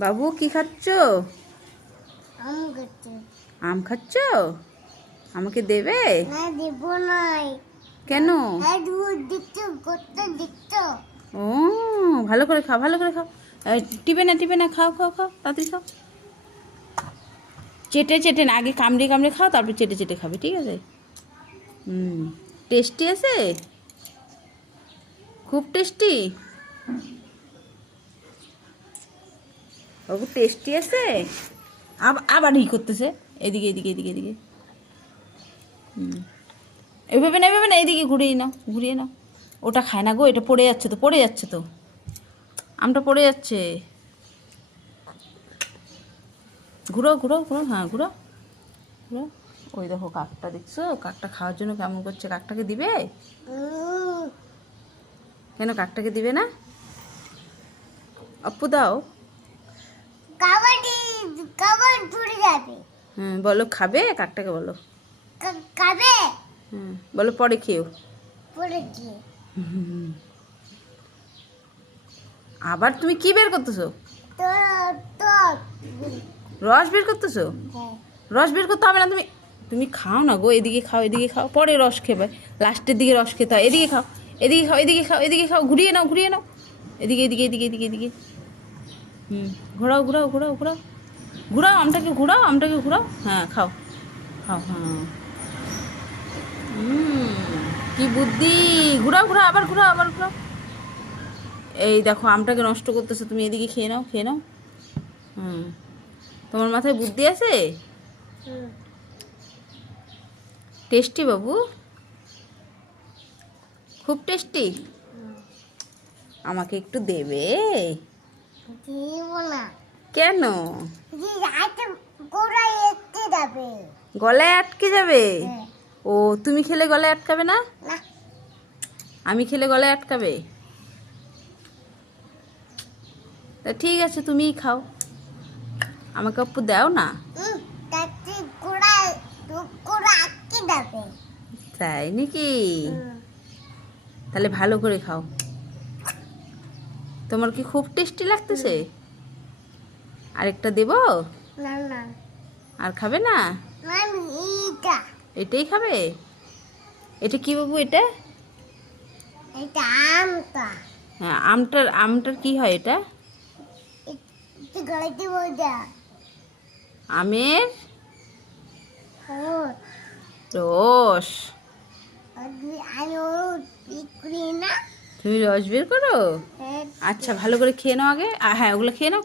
বাবু কি খাচ্ছ? আম খাচ্ছ? আমাকে দেবে? না দেব নাই। কেন? দেখছো ও ভালো করে খাও, ভালো করে খাও। টিপে না, খাও খাও খাও, তাড়াতাড়ি খাও। চেটে চেটে না, আগে কামড়ে কামড়ে খাও, তারপর চেটে চেটে খাবে, ঠিক আছে? টেস্টি আছে, খুব টেস্টি। বাবু টেস্টি আছে। আবার ই করতেছে, এদিকে এদিকে এদিকে এদিকে। এভাবে না, এইদিকে ঘুরিয়ে নাও। ওটা খায় না গো, এটা পড়ে যাচ্ছে তো আমটা পড়ে যাচ্ছে। ঘুরো, হ্যাঁ ঘুরো। ওই দেখো কাকটা, দেখছো কাকটা খাওয়ার জন্য কেমন করছে? কাকটাকে দিবে? কেন কাকটাকে দিবে না? অপ্পু দাও। বলো খাবে, কাকটাকে বলো। খাবে বলো পরে খেও। আবার তুমি কি বের করতেছো? রস বের করতেছো? রস বের করতে হবে না, তুমি খাও না গো, এদিকে খাও, পরে রস খেবে, লাস্টের দিকে রস খেতে হয়। এদিকে খাও, ঘুরিয়ে নাও। এদিকে ঘোরাও আমটাকে, ঘোরাও। হ্যাঁ খাও। হ্যাঁ কি বুদ্ধি! ঘোরাও, আবার ঘোরাও। এই দেখো আমটাকে নষ্ট করতেছো তুমি, এদিকে খেয়ে নাও। তোমার মাথায় বুদ্ধি আছে। টেস্টি বাবু, খুব টেস্টি। আমাকে একটু দেবে? কেন? গলায় আটকে যাবে? ও তুমি খেলে গলায় আটকাবে না? আমি খেলে গলায় আটকাবে? তা ঠিক আছে, তুমিই খাও, আমাকে অপ্পু দাও না। তাই নাকি? তাহলে ভালো করে খাও। তোমার কি খুব টেস্টি লাগতেছে? আরেকটা দেব? আর খাবে না? এটাই খাবে? এটা কি বাবু? এটা হ্যাঁ, আমটার কি হয় এটা? আমের রস। তুমি রস বের করো? আচ্ছা ভালো করে খেয়ে নাও আগে। হ্যাঁ ওগুলো খেয়ে নাও।